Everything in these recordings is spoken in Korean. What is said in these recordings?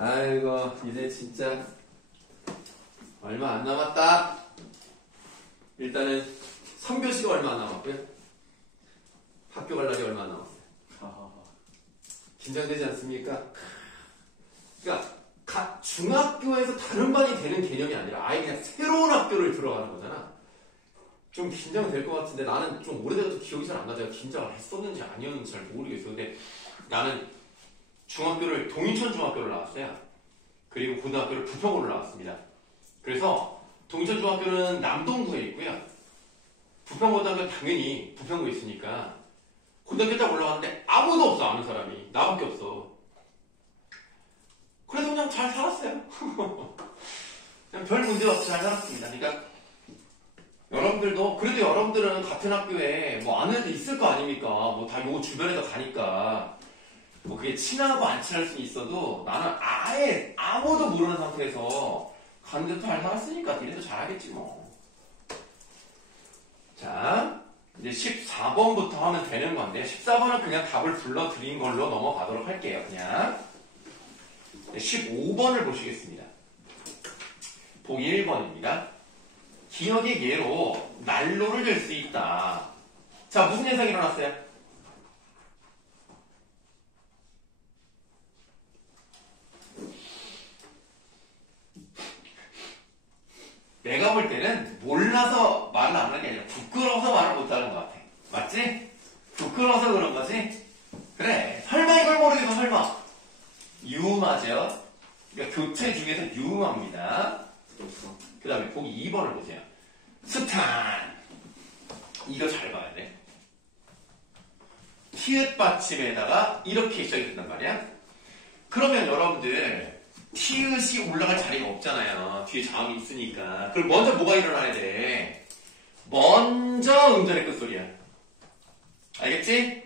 아이고, 이제 진짜 얼마 안 남았다. 일단은 3교시가 얼마 안 남았고요. 학교 갈 날이 얼마 안 남았어요. 긴장되지 않습니까? 그러니까 중학교에서 다른 반이 되는 개념이 아니라 아예 그냥 새로운 학교를 들어가는 거잖아. 좀 긴장될 것 같은데 나는 좀 오래돼서 기억이 잘 안 나. 내가 긴장을 했었는지 아니었는지 잘 모르겠어. 근데 나는 중학교를 동인천 중학교를 나왔어요. 그리고 고등학교를 부평구를 나왔습니다. 그래서 동인천 중학교는 남동구에 있고요. 부평고등학교는 당연히 부평구에 있으니까 고등학교 딱 올라갔는데 아무도 없어. 아는 사람이 나밖에 없어. 그래서 그냥 잘 살았어요. 그냥 별 문제 없이 잘 살았습니다. 그러니까 여러분들도 그래도 여러분들은 같은 학교에 뭐 아는 애들 있을 거 아닙니까? 뭐 다 요 주변에서 가니까 뭐 그게 친하고 안 친할 수는 있어도 나는 아예 아무도 모르는 상태에서 갔는데도 잘 살았으니까 니네도 잘하겠지 뭐. 자, 이제 14번부터 하면 되는 건데 14번은 그냥 답을 불러드린 걸로 넘어가도록 할게요. 그냥 15번을 보시겠습니다. 보기 1번입니다. 기억의 예로 난로를 들 수 있다. 자, 무슨 현상이 일어났어요? 내가 볼 때는 몰라서 말을 안 하는 게 아니라 부끄러워서 말을 못하는 것 같아. 맞지? 부끄러워서 그런 거지? 그래. 설마 이걸 모르겠어, 설마. 유음하죠? 그러니까 교체 중에서 유음합니다. 그 다음에 보기 2번을 보세요. 스탄. 이거 잘 봐야 돼. 티읕 받침에다가 이렇게 시작이 된단 말이야. 그러면 여러분들 티읕이 올라갈 자리가 없잖아요. 뒤에 자음이 있으니까. 그럼 먼저 뭐가 일어나야 돼? 먼저 음절의 끝소리야. 알겠지?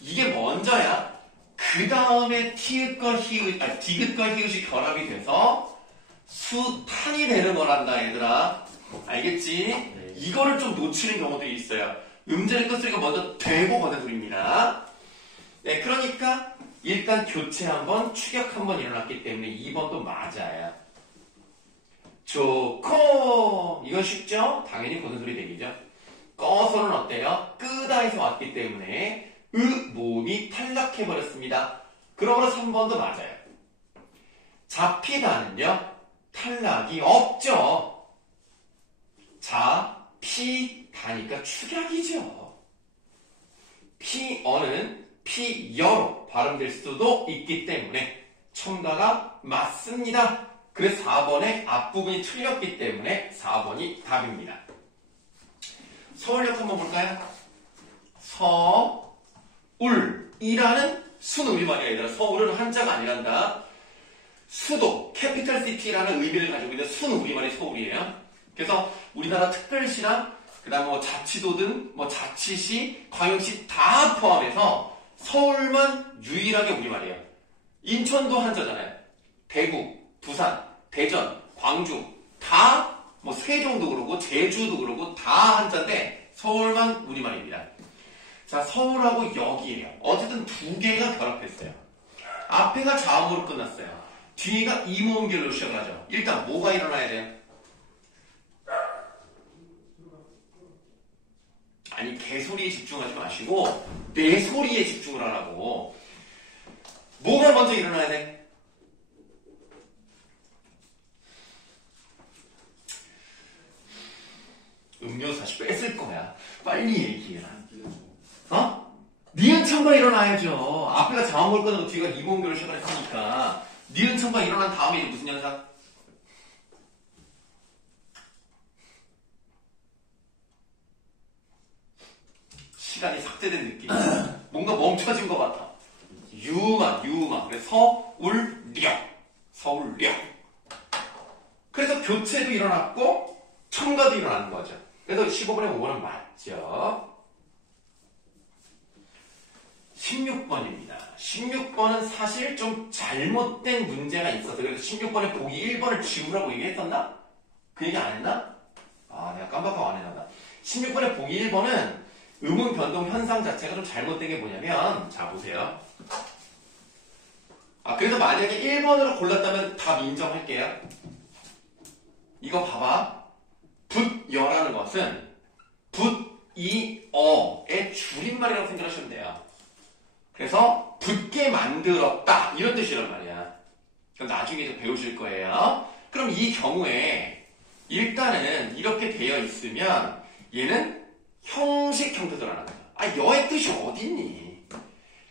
이게 먼저야. 그 다음에 티읕과 히읗, 아니 디귿과 히읗이 결합이 돼서 수탄이 되는 거란다, 얘들아. 알겠지? 네. 이거를 좀 놓치는 경우들이 있어요. 음절의 끝소리가 먼저 되고 거는 소리입니다. 네, 그러니까 일단 교체 한번, 추격 한번 일어났기 때문에 2번도 맞아요. 좋고, 이건 쉽죠? 당연히 거는 소리 되기죠. 꺼서는 어때요? 끄다에서 왔기 때문에 모음이 탈락해버렸습니다. 그러므로 3번도 맞아요. 잡히다는요, 탈락이 없죠. 자, 피다니까 축약이죠. 피어는 피여로 발음될 수도 있기 때문에 첨가가 맞습니다. 그래서 4번의 앞부분이 틀렸기 때문에 4번이 답입니다. 서울역 한번 볼까요? 서울이라는 순우리말이야. 얘들아, 서울은 한자가 아니란다. 수도, 캐피탈 시티라는 의미를 가지고 있는 순우리말이 서울이에요. 그래서 우리나라 특별시랑 그다음 뭐 자치도든 뭐 자치시, 광역시 다 포함해서 서울만 유일하게 우리말이에요. 인천도 한자잖아요. 대구, 부산, 대전, 광주 다 뭐 세종도 그러고 제주도 그러고 다 한자인데 서울만 우리말입니다. 자, 서울하고 역이에요. 어쨌든 두 개가 결합했어요. 앞에가 자음으로 끝났어요. 뒤가 이모음결로 시작을 하죠. 일단 뭐가 일어나야 돼요? 아니, 개소리에 집중하지 마시고 내 소리에 집중을 하라고. 뭐가 먼저 일어나야 돼? 음료수 다시 뺐을 거야. 빨리 얘기해라. 어? 니은 첨가 일어나야죠. 앞에가 자음을 끊고 뒤가 이모음결을 시작을 했으니까 니은 첨가 일어난 다음에 이제 무슨 현상? 시간이 삭제된 느낌. 뭔가 멈춰진 것 같아. 유음아. 그래서 서울역. 그래서 교체도 일어났고 첨가도 일어나는 거죠. 그래서 15번에 5번은 맞죠. 16번입니다. 16번은 사실 좀 잘못된 문제가 있어서 그래서 16번에 보기 1번을 지우라고 얘기했었나? 그 얘기 안 했나? 아, 내가 깜빡하고 안 해놨다. 16번에 보기 1번은 음운 변동 현상 자체가 좀 잘못된 게 뭐냐면, 자, 보세요. 그래서 만약에 1번으로 골랐다면 답 인정할게요. 이거 봐봐. 붓여라는 것은 붓이어의 줄임말이라고 생각하시면 돼요. 그래서 붓게 만들었다 이런 뜻이란 말이야. 그럼 나중에 배우실 거예요. 그럼 이 경우에 일단은 이렇게 되어 있으면 얘는 형식 형태도라는 거야. 여의 뜻이 어딨니?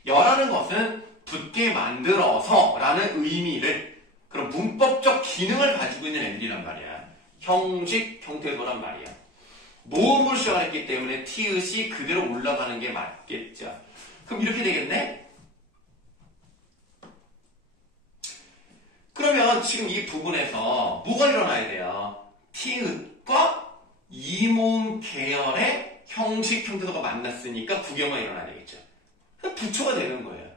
여라는 것은 붓게 만들어서 라는 의미를, 그런 문법적 기능을 가지고 있는 애들이란 말이야. 형식 형태도란 말이야. 모음으로 시작했기 때문에 티읕이 그대로 올라가는 게 맞겠죠. 그럼 이렇게 되겠네? 그러면 지금 이 부분에서 뭐가 일어나야 돼요? 티읕과 이모음 계열의 형식 형태도가 만났으니까 구경어가 일어나야 되겠죠. 부처가 되는 거예요.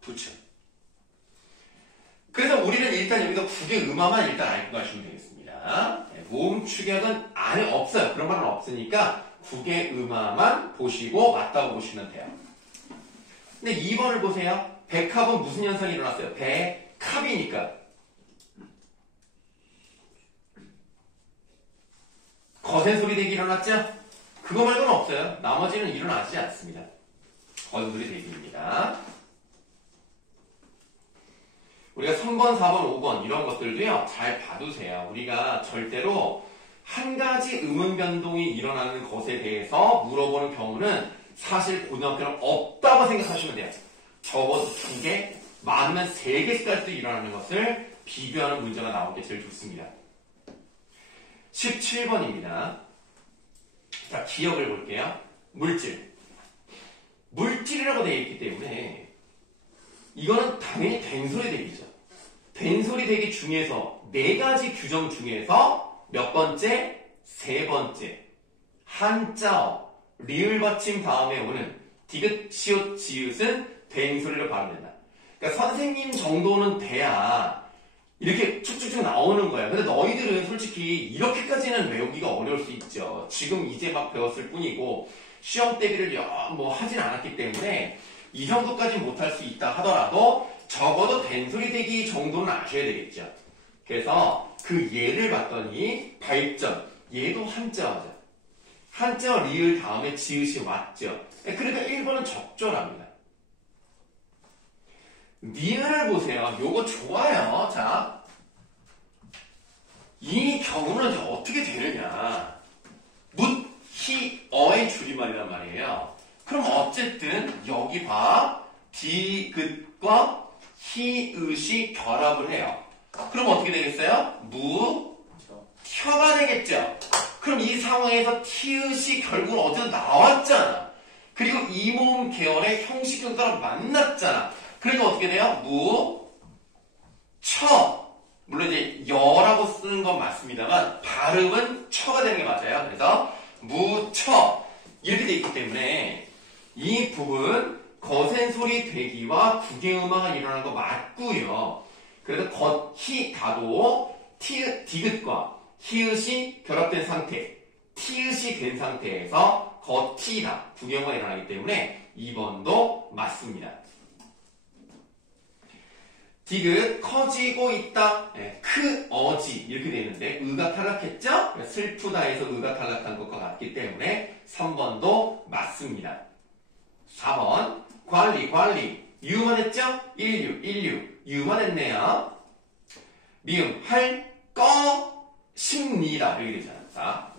부처. 그래서 우리는 일단 여기서 국의 일단 알고 가시면 되겠습니다. 모음 축약은 안에 없어요. 그런 말은 없으니까 국의 보시고 맞다고 보시면 돼요. 근데 2번을 보세요. 백합은 무슨 현상이 일어났어요? 백합이니까. 거센 소리 대기 일어났죠? 그거 말고는 없어요. 나머지는 일어나지 않습니다. 거센 소리 대기입니다. 우리가 3번, 4번, 5번 이런 것들도요. 잘 봐두세요. 우리가 절대로 한 가지 음운 변동이 일어나는 것에 대해서 물어보는 경우는 사실 고등학교는 없다고 생각하시면 돼요. 적어도 2개, 많으면 3개까지도 일어나는 것을 비교하는 문제가 나올 게 제일 좋습니다. 17번입니다. 자, 기억을 볼게요. 물질. 물질이라고 되어 있기 때문에 이거는 당연히 된소리 대기죠. 된소리 대기 중에서 4가지 규정 중에서 몇 번째? 3번째. 한자어, 리을 받침 다음에 오는 디귿, 시옷, 지읒은 된소리로 발음된다. 그러니까 선생님 정도는 돼야 이렇게 쭉쭉쭉 나오는 거야. 근데 너희들은 솔직히 이렇게까지는 외우기가 어려울 수 있죠. 지금 이제 막 배웠을 뿐이고 시험 대비를 하진 않았기 때문에 이 정도까지 못할 수 있다 하더라도 적어도 된소리 대기 정도는 아셔야 되겠죠. 그래서 그 예를 봤더니 발전, 얘도 한자어죠. 한자어 리을 다음에 지읒이 왔죠. 그러니까 1번은 적절합니다. 니은을 보세요. 요거 좋아요. 자, 이 경우는 이제 어떻게 되느냐. 묻, 히, 어의 줄임말이란 말이에요. 그럼 어쨌든 여기 봐. 디귿과 히읗이 결합을 해요. 그럼 어떻게 되겠어요? 무, 혀가 되겠죠. 그럼 이 상황에서 티읕이 결국은 어디서 나왔잖아. 그리고 이모음 계열의 형식 형태랑 만났잖아. 그러니까 어떻게 돼요? 무, 처. 물론 이제 여라고 쓰는 건 맞습니다만 발음은 처가 되는 게 맞아요. 그래서 무, 처 이렇게 돼 있기 때문에 이 부분 거센 소리 되기와 구개음화가 일어나는 거 맞고요. 그래서 겉, 히, 다도 디귿과 히읗이 결합된 상태, 티읕이 된 상태에서 겉이다, 구개음화가 일어나기 때문에 2번도 맞습니다. 디귿 커지고 있다. 크 어지 이렇게 되어 있는데 의가 탈락했죠? 슬프다에서 의가 탈락한 것과 같기 때문에 3번도 맞습니다. 4번 관리 유만 했죠? 인류 유만 했네요. 미음 할 것입니다. 이렇게 되잖아.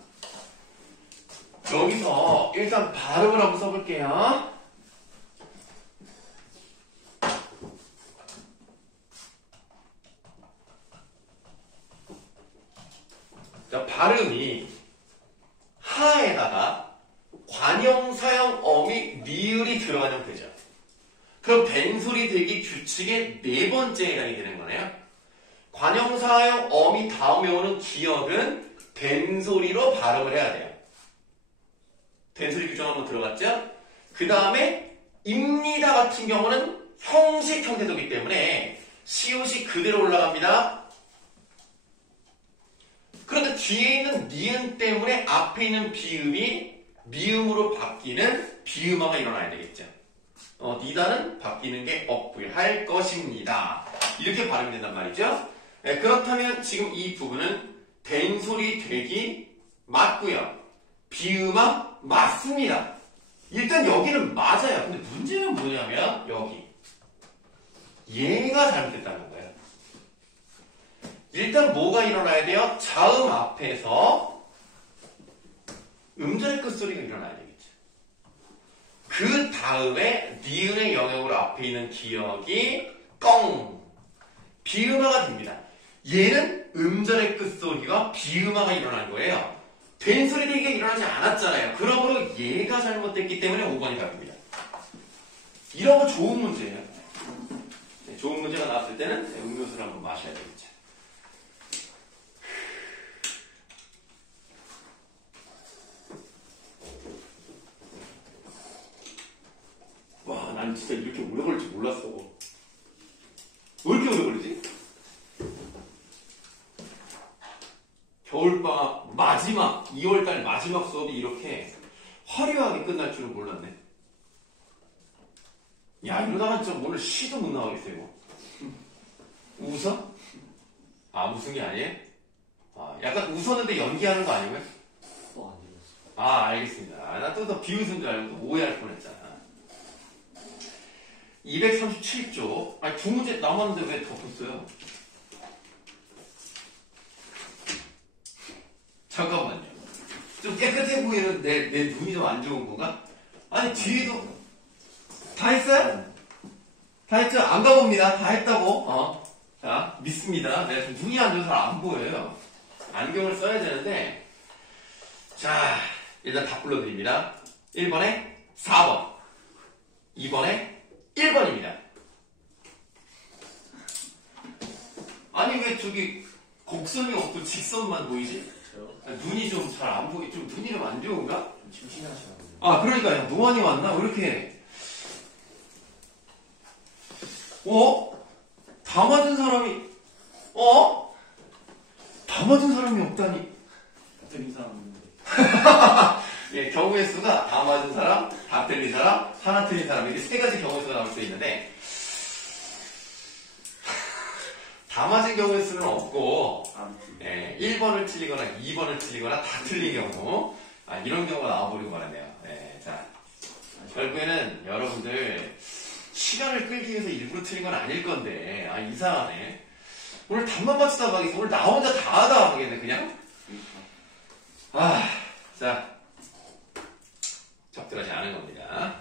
자, 여기서 일단 발음을 한번 써볼게요. 자, 발음이 하에다가 관형사형 어미 리을이 들어가면 되죠. 그럼 된소리 대기 규칙의 4번째 해당이 되는 거네요. 관형사형 어미 다음에 오는 기억은 된소리로 발음을 해야 돼요. 된소리 규정 한번 들어갔죠? 그 다음에 입니다 같은 경우는 형식 형태도기 때문에 시옷이 그대로 올라갑니다. 그런데 뒤에 있는 니은 때문에 앞에 있는 비음이 미음으로 바뀌는 비음화가 일어나야 되겠죠. 니다는 바뀌는 게 없고요. 할 것입니다. 이렇게 발음이 된단 말이죠. 네, 그렇다면 지금 이 부분은 된소리 되기 맞고요. 비음아 맞습니다. 일단 여기는 맞아요. 근데 문제는 뭐냐면 여기 얘가 잘못됐다는 거예요. 일단 뭐가 일어나야 돼요? 자음 앞에서 음절의 끝소리가 일어나야 되겠죠. 그 다음에 니은의 영역으로 앞에 있는 기억이 껑 비음화가 됩니다. 얘는 음절의 끝소리가 비음화가 일어난 거예요. 된소리 되기가 일어나지 않았잖아요. 그러므로 얘가 잘못됐기 때문에 5번이 답입니다. 이런 거 좋은 문제예요. 네, 좋은 문제가 나왔을 때는 음료수를 한번 마셔야 되겠죠. 와, 난 진짜 이렇게 오래 걸릴 줄 몰랐어. 왜 이렇게 오래 걸리지? 겨울방학 마지막 2월달 마지막 수업이 이렇게 화려하게 끝날 줄은 몰랐네. 야, 이러다가 진짜 오늘 시도 못 나가겠어요. 웃어? 아, 웃은 게 아니에요? 아, 약간 웃었는데 연기하는 거 아니고요? 안 읽었어. 아, 알겠습니다. 나 또 더 비웃은 줄 알고 또 오해할 뻔했잖아. 237쪽. 아니, 두 문제 남았는데 왜 덮었어요? 잠깐만요. 좀 깨끗해 보이는 내 눈이 좀 안 좋은 건가? 아니, 뒤에도 다 했어요? 다 했죠? 안 가봅니다. 다 했다고. 자, 믿습니다. 내가 지금 눈이 안 좋아서 안 보여요. 안경을 써야 되는데. 자, 일단 다 불러드립니다. 1번에 4번. 2번에 1번입니다. 아니, 왜 저기 곡선이 없고 직선만 보이지? 눈이 좀 잘 안 보이, 좀 눈이 좀 안 좋은가? 좀 심심하시나 보네요. 아, 그러니까요. 노안이 왔나? 왜 이렇게. 다 맞은 사람이, 다 맞은 사람이 없다니. 틀린 사람 있는데. 예, 경우의 수가 다 맞은 사람, 다 틀린 사람, 하나 틀린 사람, 이렇게 세 가지 경우의 수가 나올 수 있는데, 다 맞은 경우의 수는 없고, 예, 1번을 틀리거나 2번을 틀리거나 다 틀린 경우, 이런 경우가 나와버리고 말았네요. 예, 자, 결국에는 여러분들, 시간을 끌기 위해서 일부러 틀린 건 아닐 건데, 이상하네. 오늘 답만 맞추다 가겠어. 오늘 나 혼자 다 하다 하겠네, 그냥. 자, 적절하지 않은 겁니다.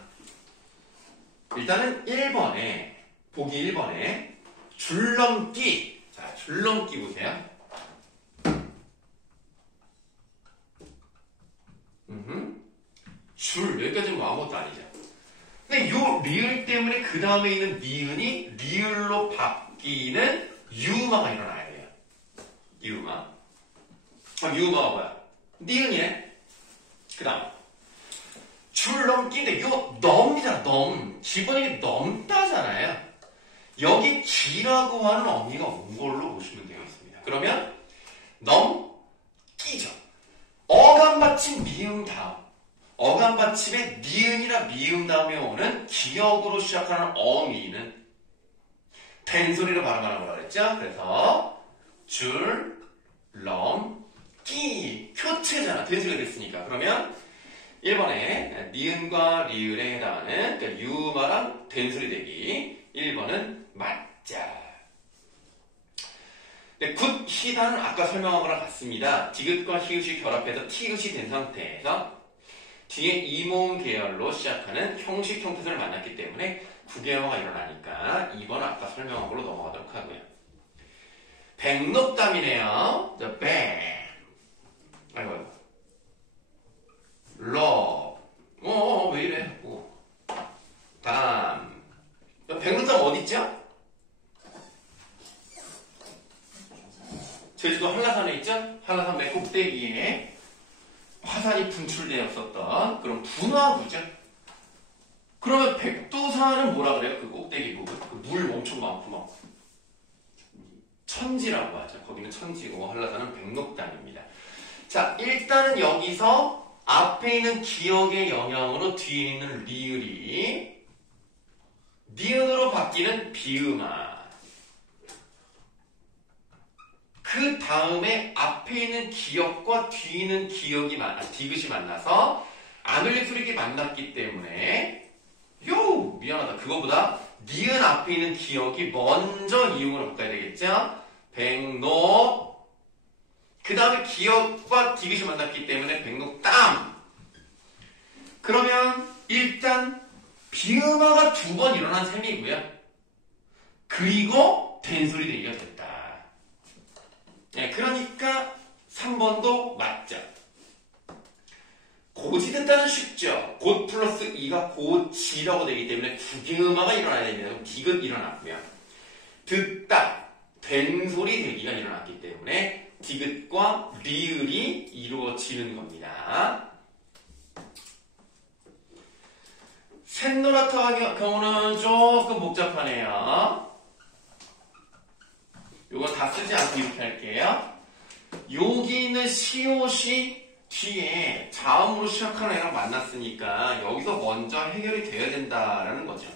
일단은 1번에, 보기 1번에, 줄넘기. 자, 줄넘기 보세요. 여기까지는 뭐 아무것도 아니죠. 근데 요 리을 때문에 그 다음에 있는 니은이 리을로 바뀌는 유음화가 일어나야 돼요. 유음화. 유음화가 뭐야? 니은이네. 그 다음. 줄넘기인데 요 넘이잖아. 넘. 기본이 넘다잖아요. 여기 기라고 하는 어미가 온 걸로 보시면 되겠습니다. 그러면 넘기죠. 어감 받침 미음 다음. 어감 받침에 니은이나 미음 다음에 오는 기역으로 시작하는 어미는 된소리로 발음하는 거라고 했죠. 그래서 줄넘기 표체잖아. 된소리가 됐으니까. 그러면 1번에 니은과 리을에 해당하는 그러니까 유마랑 된소리 되기 1번은 맞자. 굿, 히다는 아까 설명한 거랑 같습니다. 디귿과 히읗이 결합해서 티귿이 된 상태에서 뒤에 이모음 계열로 시작하는 형식 형태를 만났기 때문에 구개화가 일어나니까 2번 아까 설명한 걸로 넘어가도록 하고요. 백록담이네요. 백. 아이고. 러. 왜 이래? 담. 백록담 어딨죠? 제주도 한라산에 있죠? 한라산 맨 꼭대기에 화산이 분출되었었던 그런 분화구죠. 그러면 백두산은 뭐라 그래요? 그 꼭대기 부분. 그 물 엄청 많고 막 천지라고 하죠. 거기는 천지고 한라산은 백록담입니다. 자, 일단은 여기서 앞에 있는 기억의 영향으로 뒤에 있는 리을이 니은으로 바뀌는 비음아. 그 다음에 앞에 있는 기역과 뒤에 있는 디귿이 만나서 아놀릭 소리가 만났기 때문에 미안하다. 그거보다 니은 앞에 있는 기역이 먼저 이응으로 바꿔야 되겠죠? 백록. 그 다음에 기역과 디귿이 만났기 때문에 백록땀. 그러면 일단 비음화가 2번 일어난 셈이고요. 그리고 된소리 되기가 됐다. 네, 그러니까 3번도 맞죠. 고지듣다는 쉽죠. 곧 플러스 2가 고지라고 되기 때문에 구비음화가 일어나야 됩니다. 그럼 디귿 일어났고요. 듣다, 된소리 되기가 일어났기 때문에 디귿과 리을이 이루어지는 겁니다. 셋노라타 경우는 조금 복잡하네요. 이건 다 쓰지 않고 이렇게 할게요. 여기 있는 시옷이 뒤에 자음으로 시작하는 애랑 만났으니까 여기서 먼저 해결이 돼야 된다라는 거죠.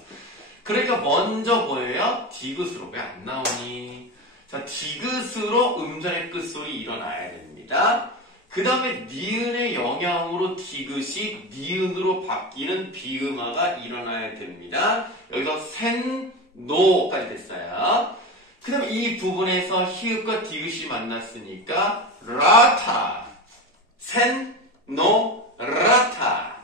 그러니까 먼저 뭐예요? 디귿으로. 왜 안 나오니? 자, 디귿으로 음절의 끝소리 일어나야 됩니다. 그 다음에 니은의 영향으로 디귿이 니은으로 바뀌는 비음화가 일어나야 됩니다. 여기서 센, 노까지 됐어요. 그 다음에 이 부분에서 히읗과 디귿이 만났으니까 라타, 센, 노, 라타.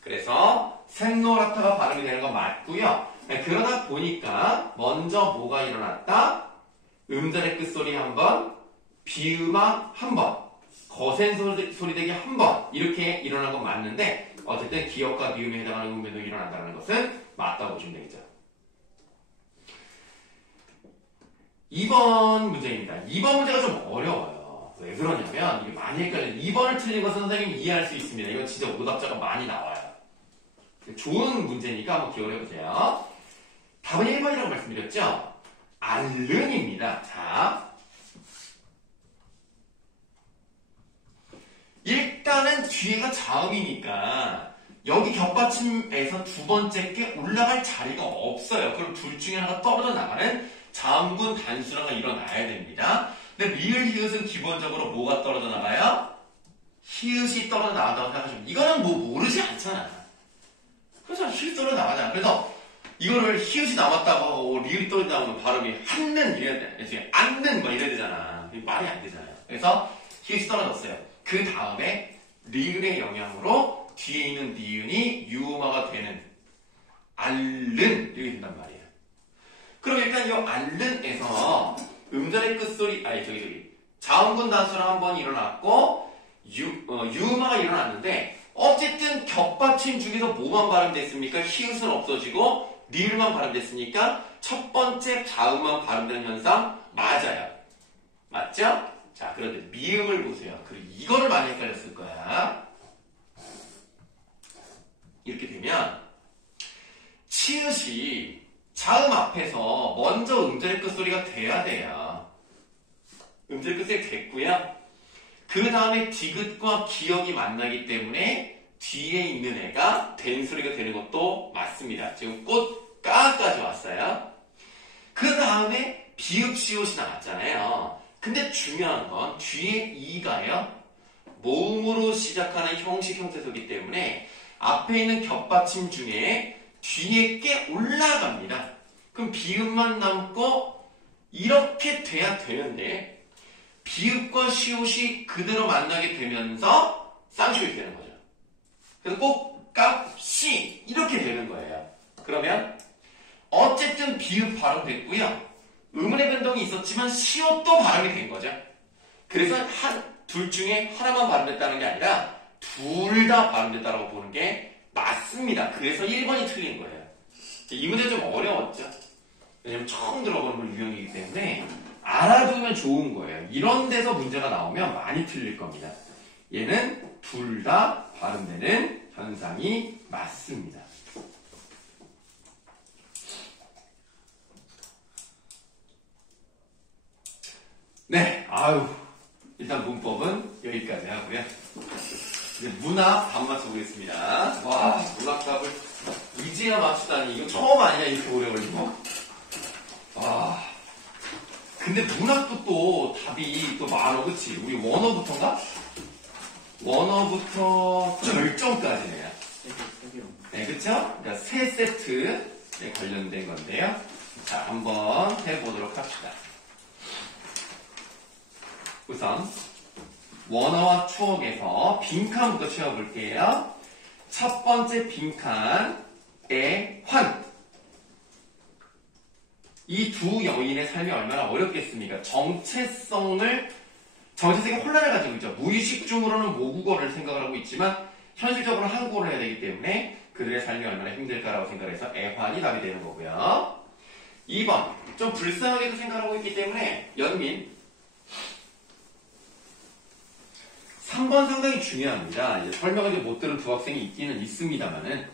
그래서 센, 노, 라타가 발음이 되는 건 맞고요. 그러다 보니까 먼저 뭐가 일어났다? 음절의 끝소리 한 번, 비음화 한 번, 거센 소리 되기 한 번, 이렇게 일어난 건 맞는데 어쨌든 기역과 미음에 해당하는 음변도 일어난다는 것은 맞다고 보시면 되겠죠. 2번 문제입니다. 2번 문제가 좀 어려워요. 왜 그러냐면 이게 많이 헷갈려요. 2번을 틀린 것은 선생님이 이해할 수 있습니다. 이건 진짜 오답자가 많이 나와요. 좋은 문제니까 한번 기억을 해보세요. 답은 1번이라고 말씀드렸죠? 알른입니다. 자, 일단은 뒤에가 자음이니까 여기 겹받침에서 두 번째 게 올라갈 자리가 없어요. 그럼 둘 중에 하나가 떨어져 나가는 자음군 단순화가 일어나야 됩니다. 근데 리을 히읗은 기본적으로 뭐가 떨어져 나가요? 히읗이 떨어져 나간다고 생각하시면 이거는 뭐 모르지 않잖아. 그래서 히읗 떨어져 나가잖아. 그래서 이거를 히읗이 남았다고 하고 리을이 떨어져 나오면 발음이 한는 이래야 돼. 안는 막 이래야 되잖아. 말이 안 되잖아요. 그래서 히읗이 떨어졌어요. 그 다음에 리을의 영향으로 뒤에 있는 니은이 유음화가 되는 알른 이렇게 된단 말이에요. 그럼 일단 이 알른에서 음절의 끝소리 자음군 단수가 한번 일어났고 유음화가 일어났는데 어쨌든 겹받침 중에서 뭐만 발음됐습니까? 히읗은 없어지고 리을만 발음됐으니까 첫 번째 자음만 발음되는 현상 맞아요. 맞죠? 자, 그런데 미음을 보세요. 그리고 이거를 많이 헷갈렸을 거야. 이렇게 되면 치읓이 자음 앞에서 먼저 음절의 끝소리가 돼야 돼요. 음절의 끝소리가 됐고요. 그 다음에 디귿과 기역이 만나기 때문에 뒤에 있는 애가 된 소리가 되는 것도 맞습니다. 지금 꽃 까까지 왔어요. 그 다음에 비읍 시옷이 나왔잖아요. 근데 중요한 건 뒤에 이가요. 모음으로 시작하는 형식 형태소이기 때문에 앞에 있는 겹받침 중에 뒤에 게 올라갑니다. 그럼 비읍만 남고 이렇게 돼야 되는데 비읍과 시옷이 그대로 만나게 되면서 쌍시옷이 되는 거죠. 그래서 꼭, 깍, 시 이렇게 되는 거예요. 그러면 어쨌든 비읍 발음됐고요. 음운의 변동이 있었지만 시옷도 발음이 된 거죠. 그래서 둘 중에 하나만 발음됐다는 게 아니라 둘 다 발음됐다고 보는 게 맞습니다. 그래서 1번이 틀린 거예요. 이 문제 좀 어려웠죠. 왜냐면 처음 들어보는 걸 유형이기 때문에 알아두면 좋은 거예요. 이런 데서 문제가 나오면 많이 틀릴 겁니다. 얘는 둘 다 발음되는 현상이 맞습니다. 네, 일단 문법은 여기까지 하고요. 이제 문학 답 맞춰보겠습니다. 와, 문학답을 이제야 맞추다니. 이거 처음 아니야, 이렇게 오래 걸리고. 와. 근데 문학도 또 답이 또 많어, 그치? 우리 원어부터인가? 원어부터 절정까지네요. 네, 그쵸? 그러니까 세 세트에 관련된 건데요. 자, 한번 해보도록 합시다. 우선 원어와 추억에서 빈칸부터 채워볼게요. 첫 번째 빈칸, 애환. 이 두 여인의 삶이 얼마나 어렵겠습니까? 정체성이 혼란을 가지고 있죠. 무의식중으로는 모국어를 생각을 하고 있지만 현실적으로 한국어를 해야 되기 때문에 그들의 삶이 얼마나 힘들까라고 생각해서 애환이 답이 되는 거고요. 2번, 좀 불쌍하게도 생각하고 있기 때문에 연민. 3번 상당히 중요합니다. 이제 설명을 못 들은 두 학생이 있기는 있습니다만은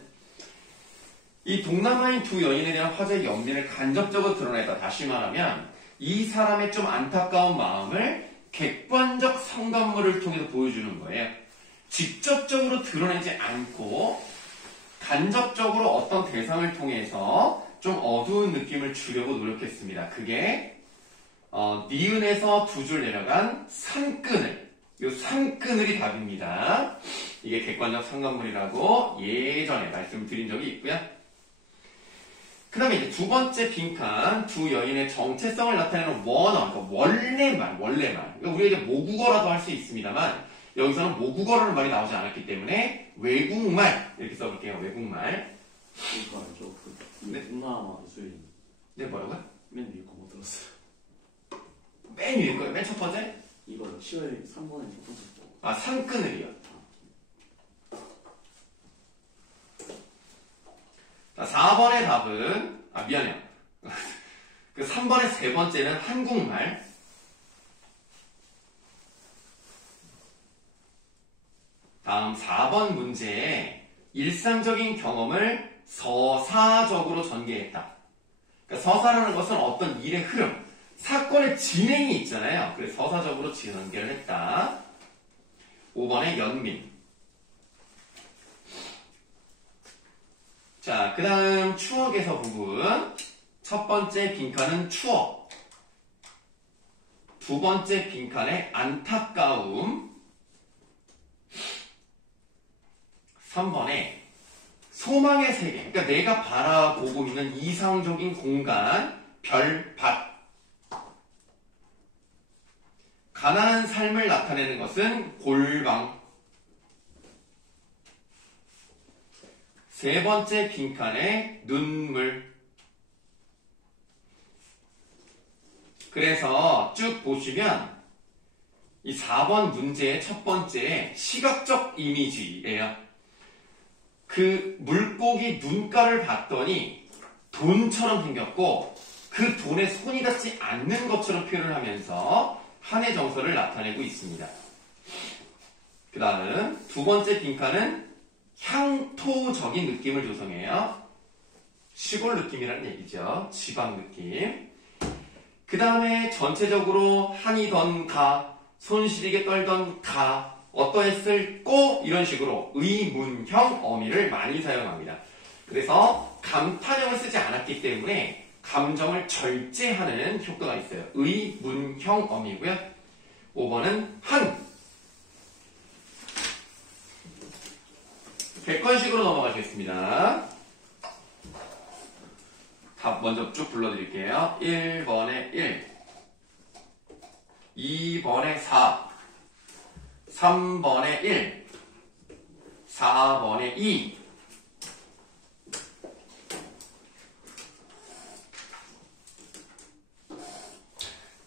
이 동남아인 두 여인에 대한 화제의 연민을 간접적으로 드러냈다. 다시 말하면 이 사람의 좀 안타까운 마음을 객관적 상관물을 통해서 보여주는 거예요. 직접적으로 드러내지 않고 간접적으로 어떤 대상을 통해서 좀 어두운 느낌을 주려고 노력했습니다. 그게 니은에서 두 줄 내려간 산그늘. 이 산그늘이 답입니다. 이게 객관적 상관물이라고 예전에 말씀드린 적이 있고요. 그 다음에 이제 두 번째 빈칸, 두 여인의 정체성을 나타내는 원어, 그러니까 원래말. 그러니까 우리가 이제 모국어라도 할 수 있습니다만, 여기서는 모국어라는 말이 나오지 않았기 때문에 외국말, 이렇게 써볼게요. 외국말. 이거 알죠? 네. 동남아 예술인. 네, 뭐라고요? 맨 위에 거 못 들었어요. 맨 위에 거예요? 맨 첫 번째? 이거요. 10월 3번에 첫 번째 거. 아, 산그늘이요. 자, 4번의 답은, 미안해요. 그 3번의 세 번째는 한국말. 다음 4번 문제에 일상적인 경험을 서사적으로 전개했다. 그러니까 서사라는 것은 어떤 일의 흐름, 사건의 진행이 있잖아요. 그래서 서사적으로 전개를 했다. 5번의 연민. 자, 그 다음 추억에서 부분. 첫 번째 빈칸은 추억. 두 번째 빈칸에 안타까움. 3번에 소망의 세계. 그러니까 내가 바라보고 있는 이상적인 공간, 별, 밭. 가난한 삶을 나타내는 것은 골방. 세 번째 빈칸에 눈물. 그래서 쭉 보시면 이 4번 문제의 첫 번째 시각적 이미지예요. 그 물고기 눈가를 봤더니 돈처럼 생겼고 그 돈에 손이 닿지 않는 것처럼 표현을 하면서 한의 정서를 나타내고 있습니다. 그 다음 두 번째 빈칸은 향토적인 느낌을 조성해요. 시골 느낌이라는 얘기죠. 지방 느낌. 그 다음에 전체적으로 한이 던 가, 손시리게 떨던 가, 어떠했을 꼬 이런 식으로 의문형 어미를 많이 사용합니다. 그래서 감탄형을 쓰지 않았기 때문에 감정을 절제하는 효과가 있어요. 의문형 어미고요. 5번은 한. 객관식으로 넘어가겠습니다. 답 먼저 쭉 불러드릴게요. 1번에 1, 2번에 4, 3번에 1, 4번에 2.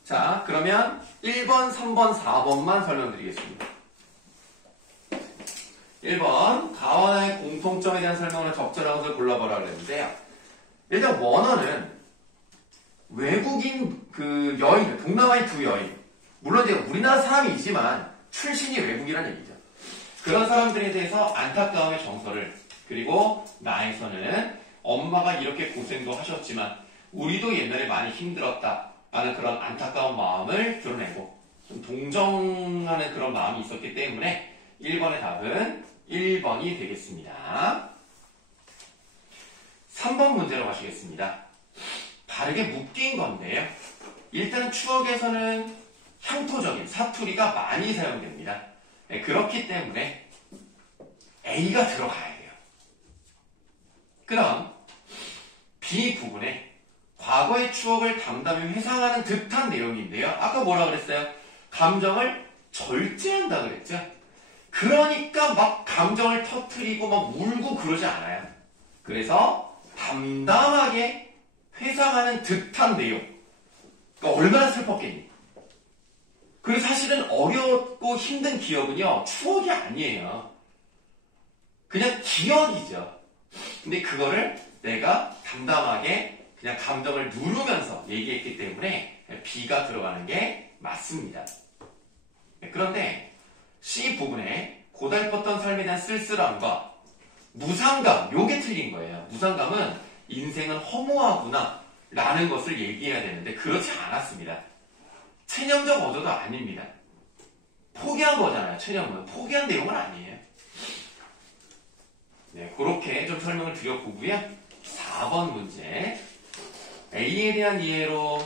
자, 그러면 1번, 3번, 4번만 설명드리겠습니다. 1번, 가와나의 공통점에 대한 설명을 적절한 것을 골라보라 그랬는데요. 일단 원어는 외국인 그 여인, 동남아의 두 여인, 물론 이제 우리나라 사람이지만 출신이 외국이라는 얘기죠. 그런 사람들에 대해서 안타까움의 정서를, 그리고 나에서는 엄마가 이렇게 고생도 하셨지만 우리도 옛날에 많이 힘들었다 라는 그런 안타까운 마음을 드러내고 좀 동정하는 그런 마음이 있었기 때문에 1번의 답은 1번이 되겠습니다. 3번 문제로 가시겠습니다. 바르게 묶인 건데요. 일단 추억에서는 향토적인 사투리가 많이 사용됩니다. 네, 그렇기 때문에 A가 들어가야 돼요. 그럼 B 부분에 과거의 추억을 담담히 회상하는 듯한 내용인데요. 아까 뭐라 그랬어요? 감정을 절제한다 그랬죠? 그러니까 막 감정을 터뜨리고 막 울고 그러지 않아요. 그래서 담담하게 회상하는 듯한 내용. 그러니까 얼마나 슬펐겠니? 그리고 사실은 어렵고 힘든 기억은요, 추억이 아니에요. 그냥 기억이죠. 근데 그거를 내가 담담하게 그냥 감정을 누르면서 얘기했기 때문에 B가 들어가는 게 맞습니다. 그런데 C 부분에 고달팠던 삶에 대한 쓸쓸함과 무상감, 요게 틀린 거예요. 무상감은 인생은 허무하구나 라는 것을 얘기해야 되는데 그렇지 않았습니다. 체념적 어조도 아닙니다. 포기한 거잖아요. 체념은. 포기한 내용은 아니에요. 네, 그렇게 좀 설명을 드려보고요. 4번 문제. A에 대한 이해로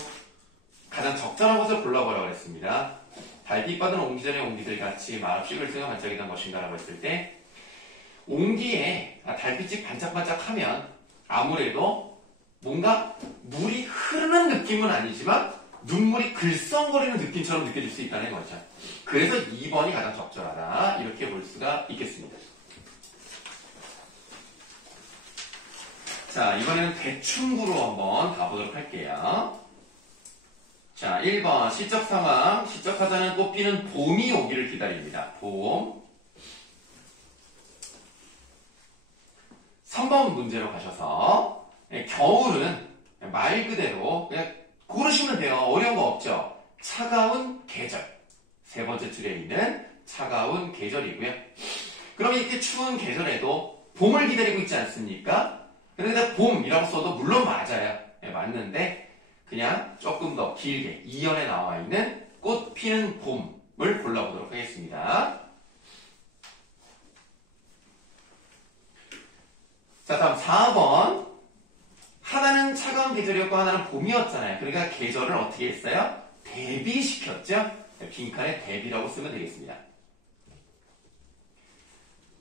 가장 적절한 것을 골라보라고 했습니다. 달빛 받은 옹기전의 옹기들 같이 말없이 글쓰가 반짝이던 것인가라고 했을 때 옹기에 달빛이 반짝반짝하면 아무래도 뭔가 물이 흐르는 느낌은 아니지만 눈물이 글썽거리는 느낌처럼 느껴질 수 있다는 거죠. 그래서 2번이 가장 적절하다 이렇게 볼 수가 있겠습니다. 자, 이번에는 대충구로 한번 가보도록 할게요. 자, 1번 시적 상황. 시적 하자는 꽃피는 봄이 오기를 기다립니다. 봄. 3번 문제로 가셔서 겨울은 말 그대로 그냥 고르시면 돼요. 어려운 거 없죠. 차가운 계절. 세 번째 줄에 있는 차가운 계절이고요. 그럼 이렇게 추운 계절에도 봄을 기다리고 있지 않습니까? 그런데 봄이라고 써도 물론 맞아요. 네, 맞는데 그냥 조금 더 길게 2연에 나와 있는 꽃 피는 봄을 골라보도록 하겠습니다. 자, 다음 4번. 하나는 차가운 계절이었고 하나는 봄이었잖아요. 그러니까 계절을 어떻게 했어요? 대비시켰죠? 빈칸에 대비라고 쓰면 되겠습니다.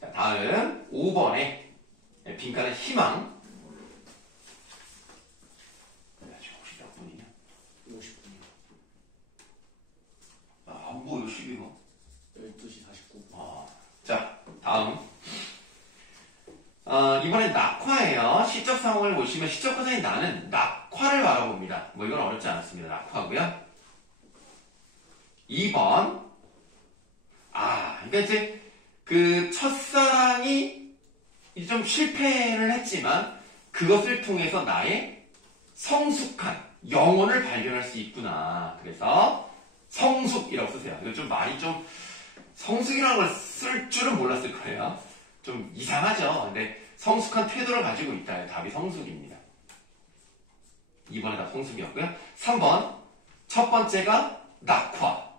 자, 다음 5번에 빈칸에 희망. 혹시 몇 분이냐? 50분이요. 안 보여, 12번. 12시 49분. 자, 다음. 이번엔 낙화예요. 시적 상황을 보시면 시적 화자인 나는 낙화를 바라봅니다. 뭐 이건 어렵지 않았습니다. 낙화고요. 2번. 그러니까 이제 그 첫사랑이 좀 실패를 했지만 그것을 통해서 나의 성숙한 영혼을 발견할 수 있구나. 그래서 성숙이라고 쓰세요. 이거 좀 말이 좀 성숙이라는 걸 쓸 줄은 몰랐을 거예요. 좀 이상하죠. 근데 성숙한 태도를 가지고 있다. 답이 성숙입니다. 2번에 답 성숙이었고요. 3번. 첫 번째가 낙화.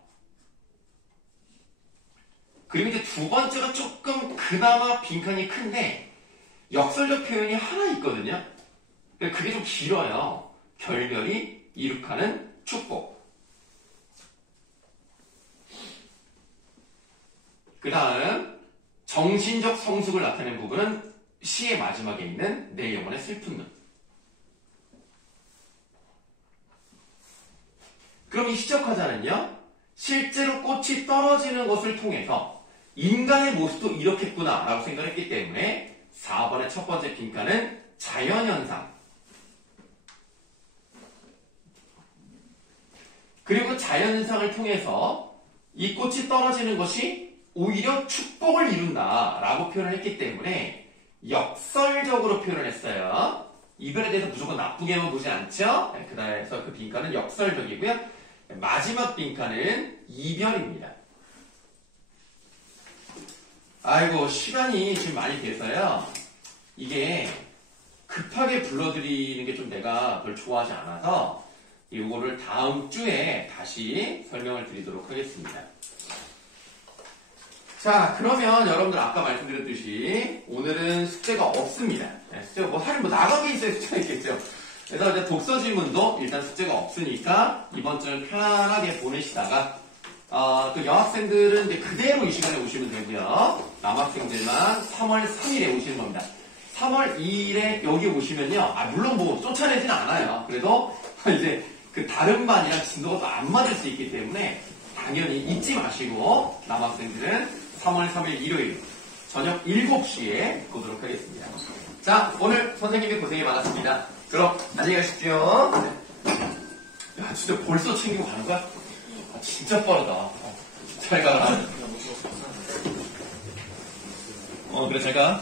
그리고 이제 두 번째가 조금 그나마 빈칸이 큰데 역설적 표현이 하나 있거든요. 그게 좀 길어요. 결별이 이룩하는 축복. 그 다음 정신적 성숙을 나타내는 부분은 시의 마지막에 있는 내 영혼의 슬픈 눈. 그럼 이 시적 화자는요, 실제로 꽃이 떨어지는 것을 통해서 인간의 모습도 이렇겠구나 라고 생각했기 때문에 4번의 첫 번째 빈칸은 자연현상. 그리고 자연현상을 통해서 이 꽃이 떨어지는 것이 오히려 축복을 이룬다 라고 표현을 했기 때문에 역설적으로 표현을 했어요. 이별에 대해서 무조건 나쁘게만 보지 않죠? 그래서 그 빈칸은 역설적이고요. 마지막 빈칸은 이별입니다. 아이고, 시간이 지금 많이 돼서요. 이게 급하게 불러드리는 게 좀 내가 별로 좋아하지 않아서 이거를 다음 주에 다시 설명을 드리도록 하겠습니다. 자, 그러면 여러분들 아까 말씀드렸듯이 오늘은 숙제가 없습니다. 네, 숙제가 뭐 사실 뭐 나가게 있어야 숙제가 있겠죠. 그래서 이제 독서 지문도 일단 숙제가 없으니까 이번 주는 편안하게 보내시다가 또 여학생들은 이제 그대로 이 시간에 오시면 되고요. 남학생들만 3월 3일에 오시는 겁니다. 3월 2일에 여기 오시면요. 물론 뭐 쫓아내진 않아요. 그래도 이제 그 다른 반이랑 진도가 또 안 맞을 수 있기 때문에 당연히 잊지 마시고 남학생들은 3월 3일 일요일 저녁 7시에 보도록 하겠습니다. 자, 오늘 선생님이 고생이 많았습니다. 그럼 안녕히 가십시오. 야, 진짜 벌써 챙기고 가는 거야? 진짜 빠르다. 잘 가. 그래, 잘 가.